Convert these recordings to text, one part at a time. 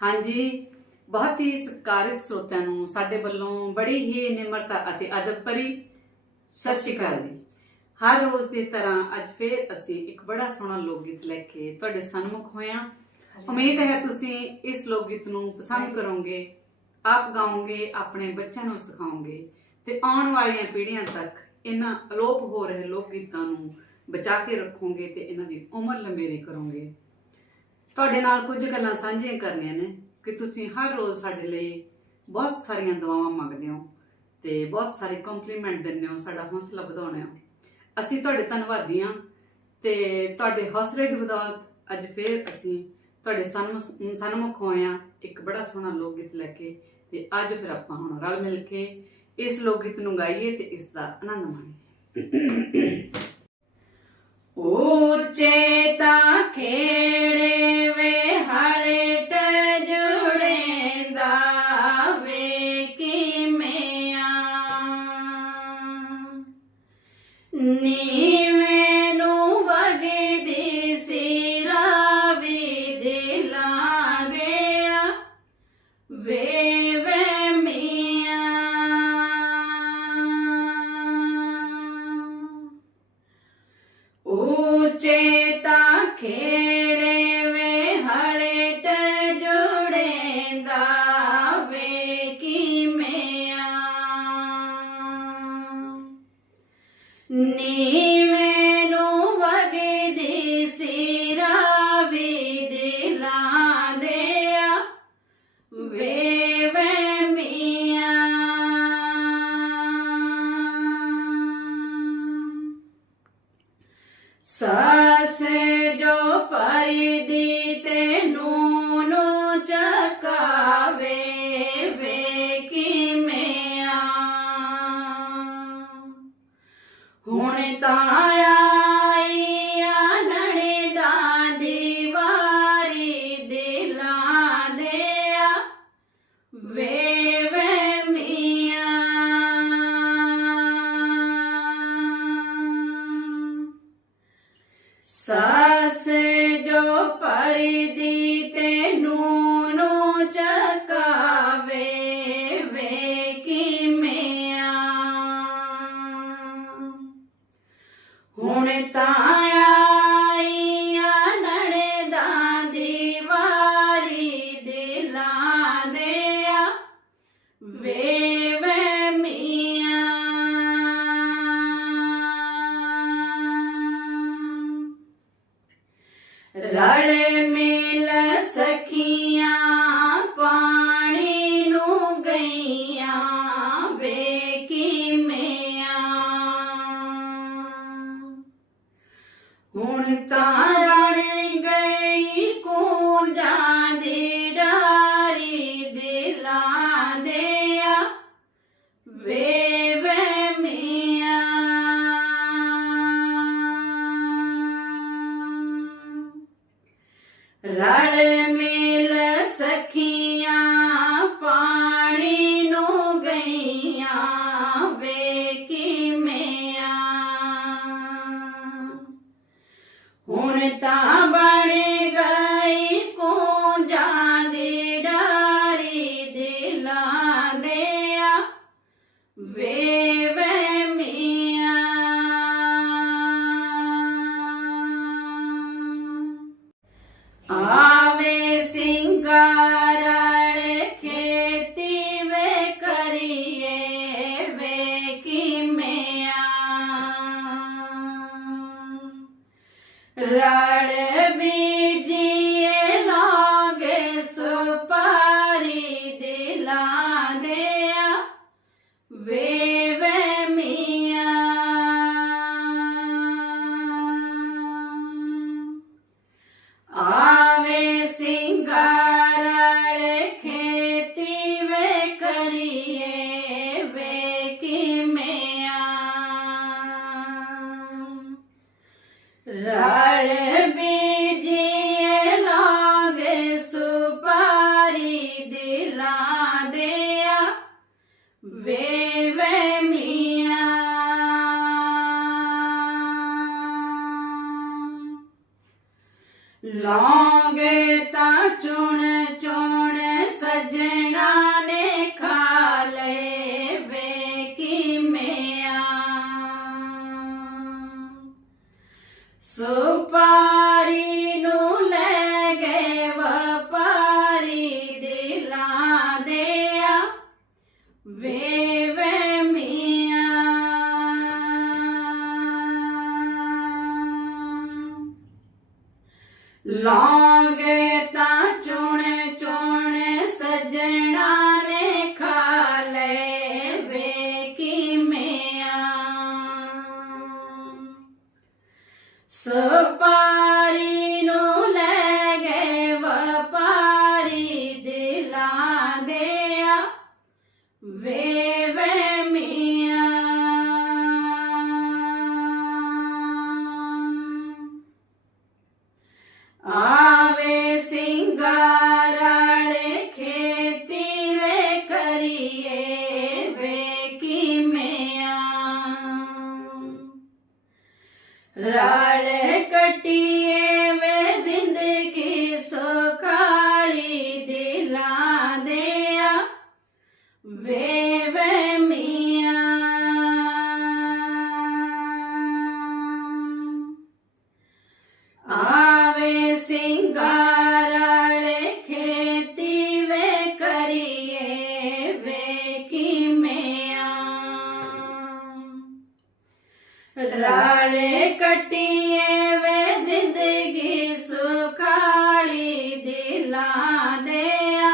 ਹਾਂਜੀ ਬਹੁਤ ਹੀ ਸਤਿਕਾਰਿਤ ਸਰੋਤਿਆਂ ਨੂੰ ਸਾਡੇ ਵੱਲੋਂ ਬੜੀ ਹੀ ਨਿਮਰਤਾ ਅਤੇ ਅਦਬ ਭਰੀ ਸਤਿ ਸ਼੍ਰੀ ਅਕਾਲ ਜੀ। ਹਰ ਰੋਜ਼ ਦੀ ਤਰ੍ਹਾਂ ਅੱਜ ਫੇਰ ਅਸੀਂ ਇੱਕ ਬੜਾ ਸੋਹਣਾ ਲੋਕ ਗੀਤ ਲੈ ਕੇ ਤੁਹਾਡੇ ਸਨਮੁਖ ਹੋਏ ਹਾਂ। ਉਮੀਦ ਹੈ ਤੁਸੀਂ ਇਸ ਲੋਕ ਗੀਤ ਨੂੰ ਪਸੰਦ ਕਰੋਗੇ ਆਪ ਗਾਓਗੇ ਆਪਣੇ ਬੱਚਿਆਂ ਨੂੰ ਸਿਖਾਓਗੇ ਤੇ ਆਉਣ ਵਾਲੀਆਂ ਪੀੜ੍ਹੀਆਂ ਤੱਕ ਇਹਨਾਂ ਅਲੋਪ ਹੋ ਰਹੇ ਲੋਕ ਗੀਤਾਂ ਨੂੰ ਬਚਾ ਕੇ ਰੱਖੋਗੇ ਤੇ ਇਹਨਾਂ ਦੀ ਉਮਰ ਲੰਬੇਰੀ ਕਰੋਗੇ। ਤੁਹਾਡੇ ਨਾਲ ਕੁਝ ਗੱਲਾਂ ਸਾਂਝੀਆਂ ਕਰਨੀਆਂ ਨੇ ਕਿ ਤੁਸੀਂ ਹਰ ਰੋਜ਼ ਸਾਡੇ ਲਈ ਬਹੁਤ ਸਾਰੀਆਂ ਦੁਆਵਾਂ ਮੰਗਦੇ ਹੋ ਤੇ ਬਹੁਤ ਸਾਰੇ ਕੰਪਲੀਮੈਂਟ ਦਿੰਦੇ ਹੋ ਸਾਡਾ ਹੌਸਲਾ ਵਧਾਉਂਦੇ ਹੋ। ਅਸੀਂ ਤੁਹਾਡੇ ਧੰਨਵਾਦੀ ਹਾਂ ਤੇ ਤੁਹਾਡੇ ਹੌਸਲੇ ਦੀ ਬਦੌਲਤ ਅੱਜ ਫੇਰ ਅਸੀਂ ਤੁਹਾਡੇ ਸਨਮੁਖ ਸਨਮੁਖ ਹੋਏ ਹਾਂ ਇੱਕ ਬੜਾ ਸੋਹਣਾ ਲੋਕ ਗੀਤ ਲੈ ਕੇ ਤੇ ਅੱਜ ਫਿਰ ਆਪਾਂ ਹੁਣ ਰਲ ਮਿਲ ਕੇ ਇਸ ਲੋਕ ਗੀਤ ਨੂੰ ਗਾਈਏ ਤੇ ਇਸ ਦਾ ਆਨੰਦ ਮਾਣੀਏ। ਉੱਚੇ ਤਾਂ ਖੇੜੇ ni ਰਲ ਵੇ ਵੇ ਵੇ ਮੀਆਂ। ਆਵੇ ਸਿੰਗਾਰਾਲੇ ਖੇਤੀ ਵੇ ਕਰੀਏ ਵੇ ਕੀ ਮਿਆਂ ਰਾਲੇ ਕਟੀ डाले कटिए में जिंदगी सुखाली दिला दया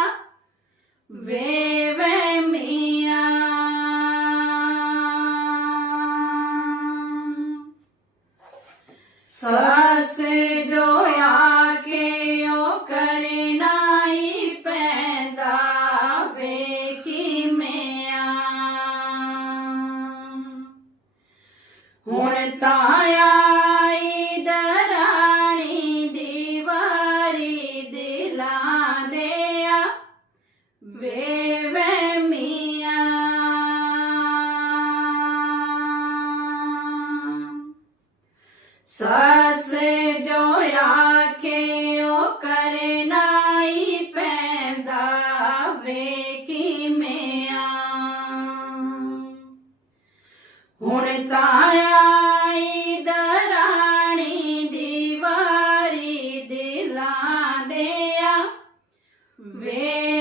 वे वे मिया सास जो Vem.